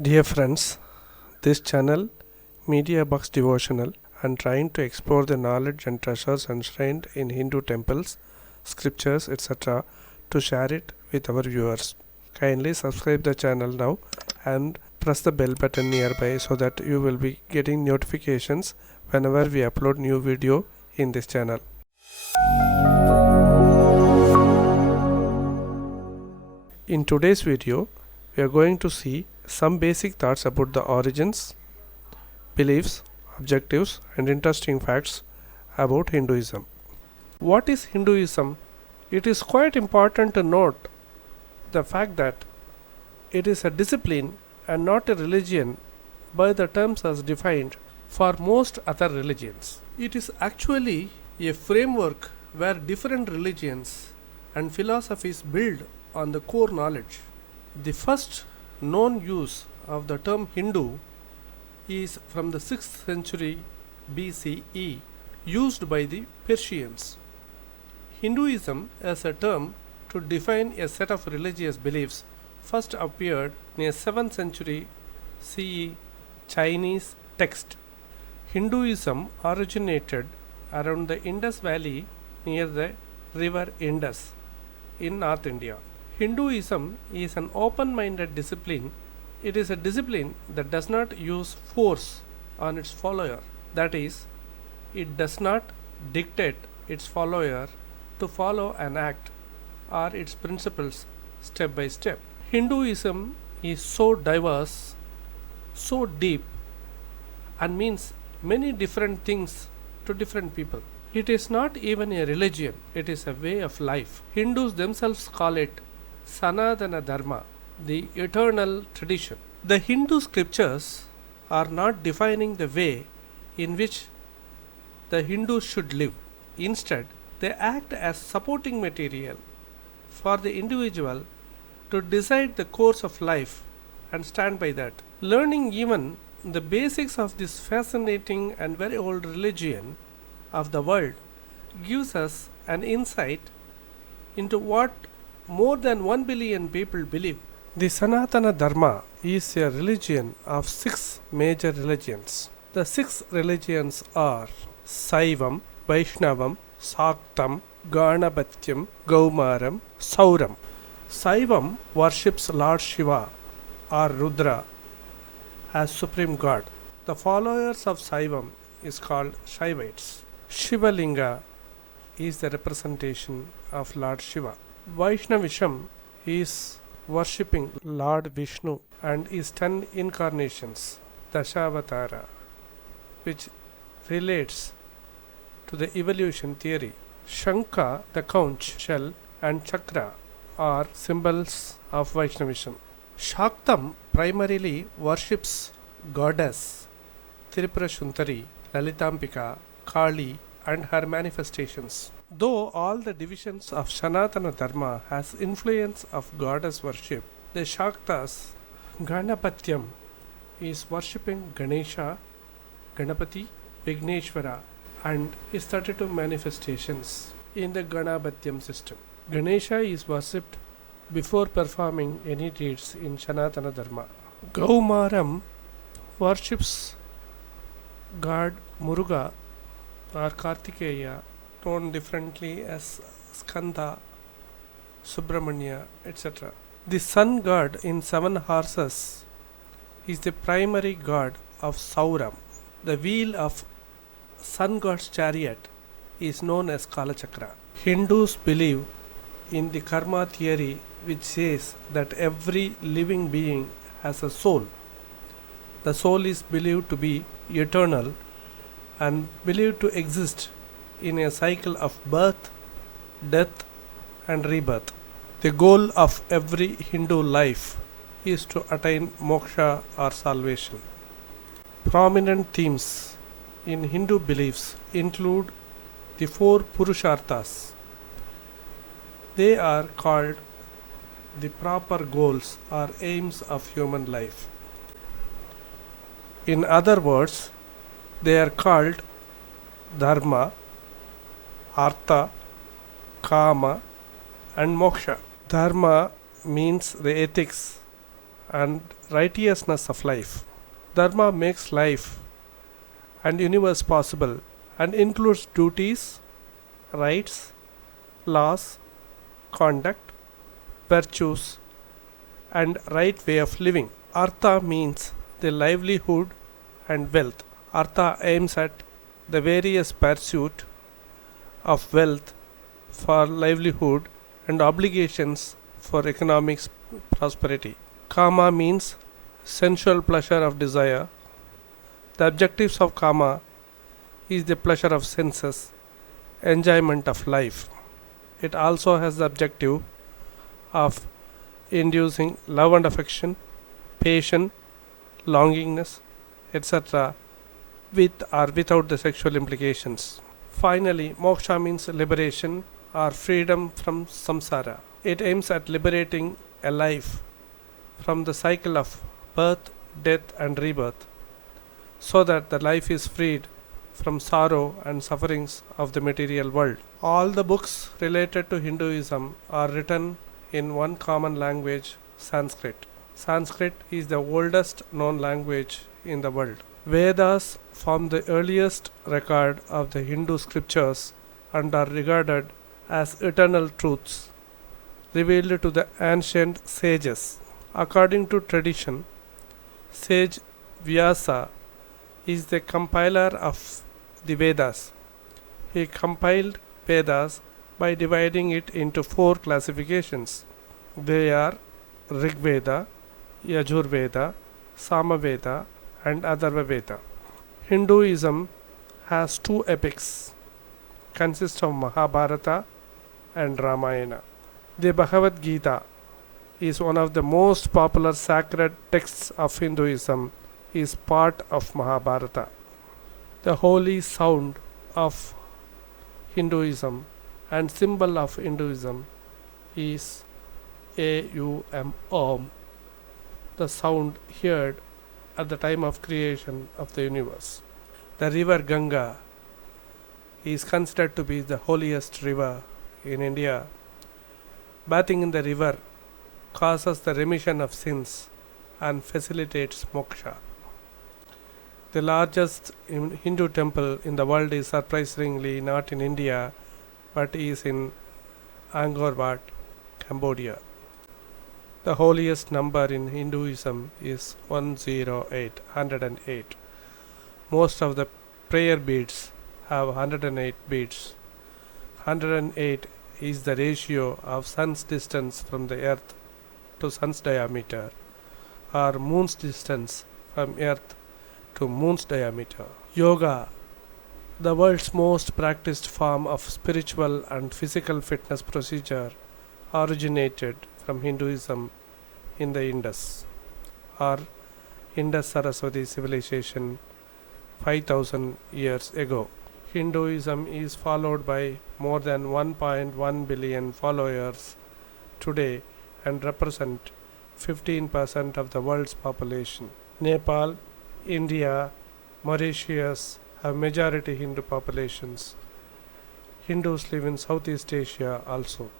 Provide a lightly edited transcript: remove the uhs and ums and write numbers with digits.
Dear friends, this channel, Media Box Devotional, and trying to explore the knowledge and treasures enshrined in Hindu temples, scriptures, etc., to share it with our viewers. Kindly subscribe the channel now and press the bell button nearby so that you will be getting notifications whenever we upload new video in this channel. In today's video, we are going to see some basic thoughts about the origins, beliefs, objectives, and interesting facts about Hinduism. What is Hinduism? It is quite important to note the fact that it is a discipline and not a religion by the terms as defined for most other religions. It is actually a framework where different religions and philosophies build on the core knowledge. The first known use of the term Hindu is from the 6th century BCE, used by the Persians. Hinduism as a term to define a set of religious beliefs first appeared in a 7th century CE Chinese text. Hinduism originated around the Indus Valley near the river Indus in North India. Hinduism is an open-minded discipline. It is a discipline that does not use force on its follower. That is, it does not dictate its follower to follow an act or its principles step by step. Hinduism is so diverse, so deep, and means many different things to different people. It is not even a religion, it is a way of life. Hindus themselves call it Sanatana Dharma, the eternal tradition. The Hindu scriptures are not defining the way in which the Hindus should live. Instead, they act as supporting material for the individual to decide the course of life and stand by that. Learning even the basics of this fascinating and very old religion of the world gives us an insight into what more than 1 billion people believe. The Sanatana Dharma is a religion of 6 major religions. The 6 religions are Saivam, Vaishnavam, Saktam, Ganapathyam, Gaumaram, Sauram. Saivam worships Lord Shiva or Rudra as Supreme God. The followers of Saivam is called Shaivites. Shivalinga is the representation of Lord Shiva. Vaishnavism is worshipping Lord Vishnu and his 10 incarnations, Dashavatara, which relates to the evolution theory. Shankha, the conch shell, and Chakra are symbols of Vaishnavism. Shaktam primarily worships goddess Tripura Shuntari, Lalitambika, Kali, and her manifestations. Though all the divisions of Sanatana Dharma has influence of goddess worship, the Shaktas Ganapatyam is worshipping Ganesha, Ganapati, Vigneshwara, and his 32 manifestations in the Ganapatyam system. Ganesha is worshipped before performing any deeds in Sanatana Dharma. Gaumaram worships God Muruga or Kartikeya, known differently as Skanda, Subramanya, etc. The sun god in 7 horses is the primary god of Sauram. The wheel of sun god's chariot is known as Kalachakra. Hindus believe in the karma theory, which says that every living being has a soul. The soul is believed to be eternal and believed to exist in a cycle of birth, death, and rebirth. The goal of every Hindu life is to attain moksha or salvation. Prominent themes in Hindu beliefs include the 4 Purusharthas. They are called the proper goals or aims of human life. In other words, they are called Dharma, Artha, Kama, and Moksha. Dharma means the ethics and righteousness of life. Dharma makes life and universe possible and includes duties, rights, laws, conduct, virtues, and right way of living. Artha means the livelihood and wealth. Artha aims at the various pursuit of wealth for livelihood and obligations for economic prosperity. Kama means sensual pleasure of desire. The objectives of Kama is the pleasure of senses, enjoyment of life. It also has the objective of inducing love and affection, passion, longingness, etc., with or without the sexual implications. Finally, moksha means liberation or freedom from samsara. It aims at liberating a life from the cycle of birth, death, and rebirth, so that the life is freed from sorrow and sufferings of the material world. All the books related to Hinduism are written in one common language, Sanskrit. Sanskrit is the oldest known language in the world. Vedas form the earliest record of the Hindu scriptures and are regarded as eternal truths revealed to the ancient sages. According to tradition, sage Vyasa is the compiler of the Vedas. He compiled Vedas by dividing it into four classifications. They are Rig Veda, Yajur Veda, Samaveda, and Atharva Veda. Hinduism has two epics, consist of Mahabharata and Ramayana. The Bhagavad Gita is one of the most popular sacred texts of Hinduism, is part of Mahabharata. The holy sound of Hinduism and symbol of Hinduism is Aum, Om, the sound heard at the time of creation of the universe. The river Ganga is considered to be the holiest river in India. Bathing in the river causes the remission of sins and facilitates moksha. The largest Hindu temple in the world is surprisingly not in India but is in Angkor Wat, Cambodia. The holiest number in Hinduism is 108, 108. Most of the prayer beads have 108 beads. 108 is the ratio of sun's distance from the earth to sun's diameter, or moon's distance from earth to moon's diameter. Yoga, the world's most practiced form of spiritual and physical fitness procedure, originated from Hinduism in the Indus or Indus Saraswati civilization 5000 years ago. Hinduism is followed by more than 1.1 billion followers today and represent 15% of the world's population. Nepal, India, Mauritius have majority Hindu populations. Hindus live in Southeast Asia also.